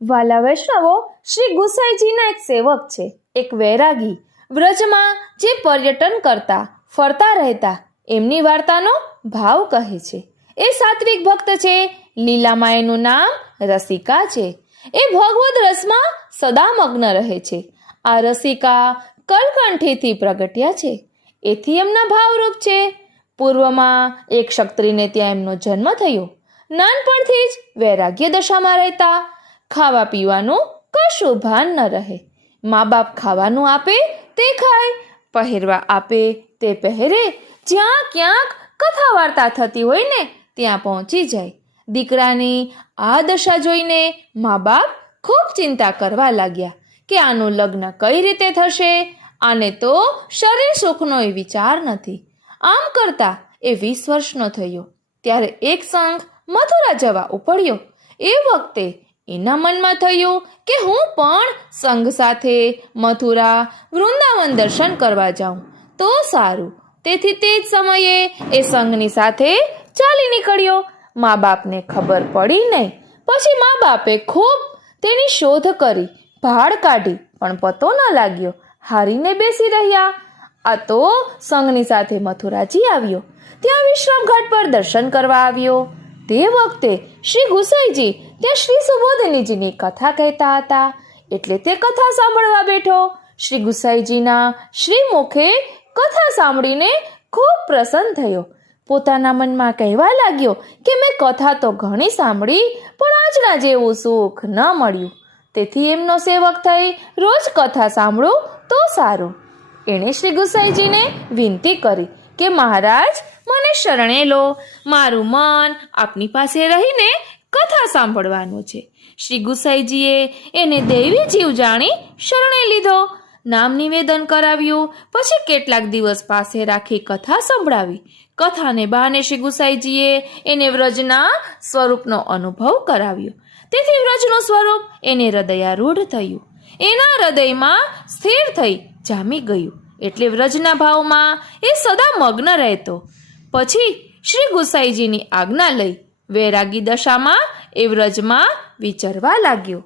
વાલા વૈષ્ણવો, શ્રી ગુસાઈજીના એક સેવક છે, એક વૈરાગી, વ્રજમાં જે પર્યટન કરતા ફરતા રહેતા, એમની વાર્તાનો ભાવ કહે છે. એ સાત્વિક ભક્ત છે. લીલામાં એનું નામ રસિકા છે. એ ભગવદ રસમાં સદા મગ્ન રહે છે. આ રસિકા કલકંઠીથી પ્રગટ્યા છે, એથી એમના ભાવરૂપ છે. પૂર્વમાં એક ક્ષત્રિયને ત્યાં એમનો જન્મ થયો. નાનપણથી જ વૈરાગ્ય દશામાં રહેતા. ખાવા પીવાનું કશું ભાન ન રહે. મા બાપ ખાવાનું આપે તે ખાય, પહેરવા આપે તે પહેરે. જ્યાં ક્યાંક કથા વાર્તા થતી હોય ને ત્યાં પહોંચી જાય. દીકરાની આ દશા જોઈને મા બાપ ખૂબ ચિંતા કરવા લાગ્યા કે આનું લગ્ન કઈ રીતે થશે. આને તો શરીર સુખનો વિચાર નથી. આમ કરતા એ 20 વર્ષનો થયો ત્યારે એક સંઘ મથુરા જવા ઉપડ્યો. એ વખતે એના મનમાં થયું કે હું પણ સંઘ સાથે મથુરા વૃંદાવન દર્શન કરવા જાઉં તો સારું. તેથી તે જ સમયે એ સંઘની સાથે ચાલી નીકળ્યો. મા બાપને ખબર પડી નહીં. પછી મા બાપે ખૂબ તેની શોધ કરી, ભાળ કાઢી, પણ પતો ન લાગ્યો. હારીને બેસી રહ્યા. આ તો સંઘની સાથે મથુરાજી આવ્યો. ત્યાં વિશ્રામ ઘાટ પર દર્શન કરવા આવ્યો. તે વખતે શ્રી ગુસાઈજી ત્યાં શ્રી સુબોધિનીજીની કથા કહેતા હતા, એટલે તે કથા સાંભળવા બેઠો. શ્રી ગુસાઈજીના શ્રી મુખે કથા સાંભળીને ખૂબ પ્રસન્ન થયો. પોતાના મનમાં કહેવા લાગ્યો કે મેં કથા તો ઘણી સાંભળી, પણ આજના જેવું સુખ ન મળ્યું. તેથી એમનો સેવક થઈ રોજ કથા સાંભળું તો સારું. એણે શ્રી ગુસાઈજીને વિનંતી કરી કે મહારાજ, મને શરણે લો. મારું મન આપની પાસે રહીને કથા સાંભળવાનું છે. શ્રી ગુસાઈજીએ એને દૈવી જીવ જાણી શરણે લીધો. નામ નિવેદન કરાવ્યું. પછી કેટલાક દિવસ પાસે રાખી કથા સંભળાવી. કથાને બહાને શ્રી ગુસાઈજીએ એને વ્રજના સ્વરૂપનો અનુભવ કરાવ્યો. તેથી વ્રજનું સ્વરૂપ એને હૃદયારૂઢ થયું. એના હૃદયમાં સ્થિર થઈ જામી ગયું. એટલે વ્રજના ભાવમાં એ સદા મગ્ન રહેતો. પછી શ્રી ગુસાઈજીની આજ્ઞા લઈ વૈરાગી દશામાં એ વ્રજમાં વિચરવા લાગ્યો.